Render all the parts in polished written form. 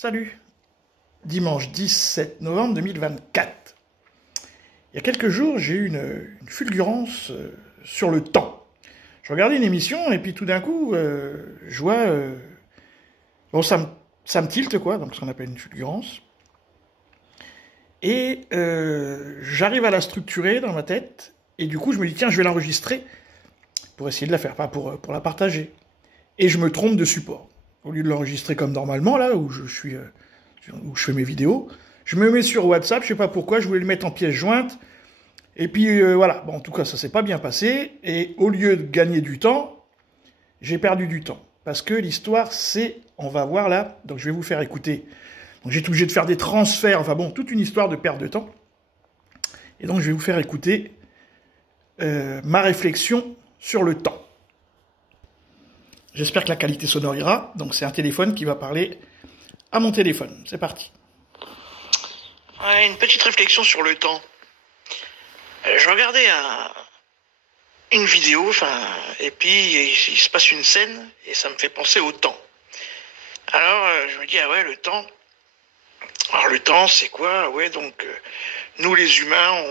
Salut, dimanche 17 novembre 2024. Il y a quelques jours, j'ai eu une fulgurance sur le temps. Je regardais une émission et puis tout d'un coup, je vois... bon, ça me tilte, quoi, donc ce qu'on appelle une fulgurance. Et j'arrive à la structurer dans ma tête. Et du coup, je me dis, tiens, je vais l'enregistrer pour essayer de la faire, pas pour la partager. Et je me trompe de support. Au lieu de l'enregistrer comme normalement, là, où je fais mes vidéos, je me mets sur WhatsApp, je sais pas pourquoi, je voulais le mettre en pièce jointe. Et puis voilà, bon, en tout cas, ça s'est pas bien passé. Et au lieu de gagner du temps, j'ai perdu du temps. Parce que l'histoire, c'est, on va voir là, donc je vais vous faire écouter. Donc j'ai été obligé de faire des transferts, enfin bon, toute une histoire de perte de temps. Et donc je vais vous faire écouter ma réflexion sur le temps. J'espère que la qualité sonore ira. Donc c'est un téléphone qui va parler à mon téléphone. C'est parti. Ouais, une petite réflexion sur le temps. Je regardais une vidéo, et puis il se passe une scène et ça me fait penser au temps. Alors je me dis, ah ouais, le temps. Alors le temps, c'est quoi? Ouais, donc nous les humains,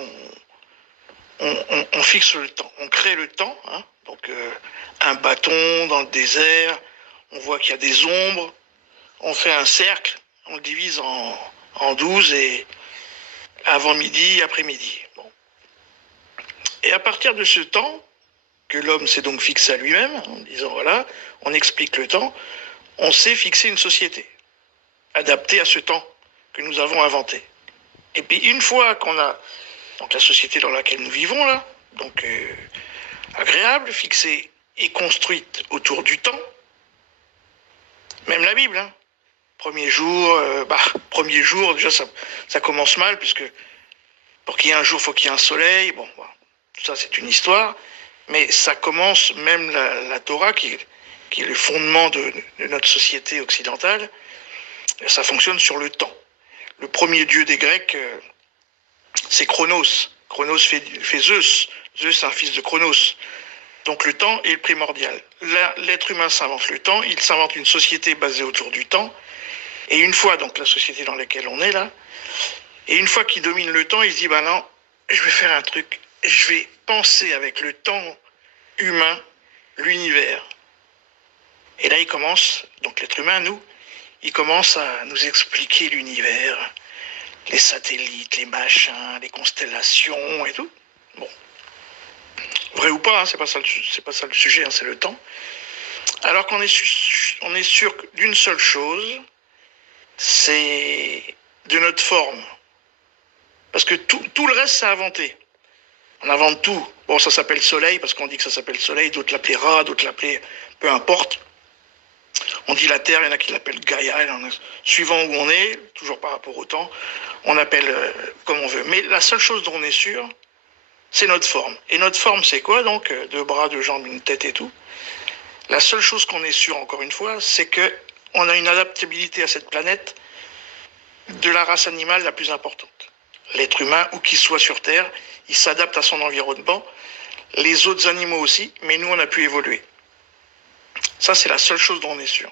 on fixe le temps, on crée le temps, hein. Donc un bâton dans le désert, on voit qu'il y a des ombres, on fait un cercle, on le divise en 12 et avant midi, après midi. Bon. Et à partir de ce temps, que l'homme s'est donc fixé à lui-même, en disant voilà, on explique le temps, on sait fixer une société, adaptée à ce temps que nous avons inventé. Et puis une fois qu'on a donc la société dans laquelle nous vivons là, donc agréable, fixée et construite autour du temps, même la Bible, hein. Premier jour, déjà ça commence mal, puisque pour qu'il y ait un jour, il faut qu'il y ait un soleil, bon, voilà. Tout ça c'est une histoire, mais ça commence, même la Torah, qui est le fondement de notre société occidentale, ça fonctionne sur le temps. Le premier dieu des Grecs, c'est Chronos. Chronos fait Zeus. Zeus, c'est un fils de Chronos. Donc le temps est le primordial. Là, l'être humain s'invente le temps, il s'invente une société basée autour du temps. Et une fois, donc la société dans laquelle on est là, et une fois qu'il domine le temps, il se dit, bah non, je vais faire un truc, je vais penser avec le temps humain l'univers. Et là, il commence, donc l'être humain, il commence à nous expliquer l'univers, les satellites, les machins, les constellations et tout. Bon. Vrai ou pas, hein, c'est pas ça le sujet, hein, c'est le temps. Alors qu'on est sûr d'une seule chose, c'est de notre forme. Parce que tout le reste, c'est inventé. On invente tout. Bon, ça s'appelle soleil, parce qu'on dit que ça s'appelle soleil, d'autres l'appelaient rat, d'autres l'appelaient... peu importe. On dit la Terre, il y en a qui l'appellent Gaïa, suivant où on est, toujours par rapport au temps, on appelle comme on veut. Mais la seule chose dont on est sûr, c'est notre forme. Et notre forme, c'est quoi donc? Deux bras, deux jambes, une tête et tout. La seule chose qu'on est sûr, encore une fois, c'est qu'on a une adaptabilité à cette planète de la race animale la plus importante. L'être humain, où qu'il soit sur Terre, il s'adapte à son environnement. Les autres animaux aussi, mais nous, on a pu évoluer. Ça, c'est la seule chose dont on est sûr.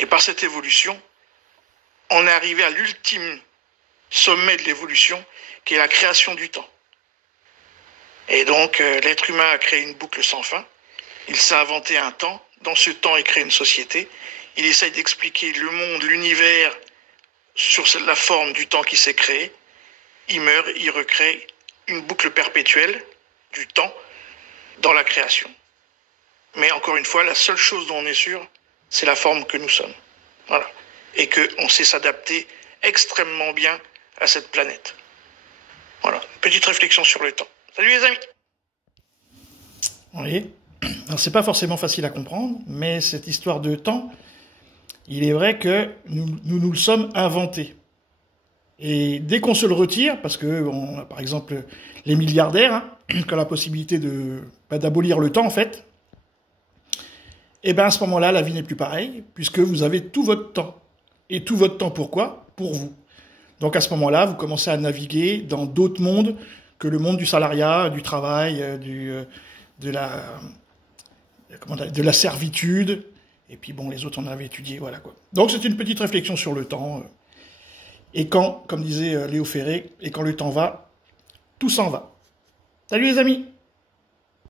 Et par cette évolution, on est arrivé à l'ultime sommet de l'évolution, qui est la création du temps. Et donc, l'être humain a créé une boucle sans fin. Il s'est inventé un temps. Dans ce temps, il crée une société. Il essaye d'expliquer le monde, l'univers, sur la forme du temps qui s'est créé. Il meurt, il recrée une boucle perpétuelle du temps dans la création. Mais encore une fois, la seule chose dont on est sûr, c'est la forme que nous sommes. Voilà. Et qu'on sait s'adapter extrêmement bien à cette planète. Voilà. Petite réflexion sur le temps. Salut les amis! Oui. Alors c'est pas forcément facile à comprendre, mais cette histoire de temps, il est vrai que nous le sommes inventés. Et dès qu'on se le retire, parce que on a par exemple les milliardaires, hein, qui ont la possibilité d'abolir le temps en fait, et bien à ce moment-là, la vie n'est plus pareille, puisque vous avez tout votre temps. Et tout votre temps pourquoi? Pour vous. Donc à ce moment-là, vous commencez à naviguer dans d'autres mondes que le monde du salariat, du travail, de la servitude. Et puis bon, les autres on avait étudié, voilà quoi. Donc c'est une petite réflexion sur le temps. Et quand, comme disait Léo Ferré, et quand le temps va, tout s'en va. Salut les amis!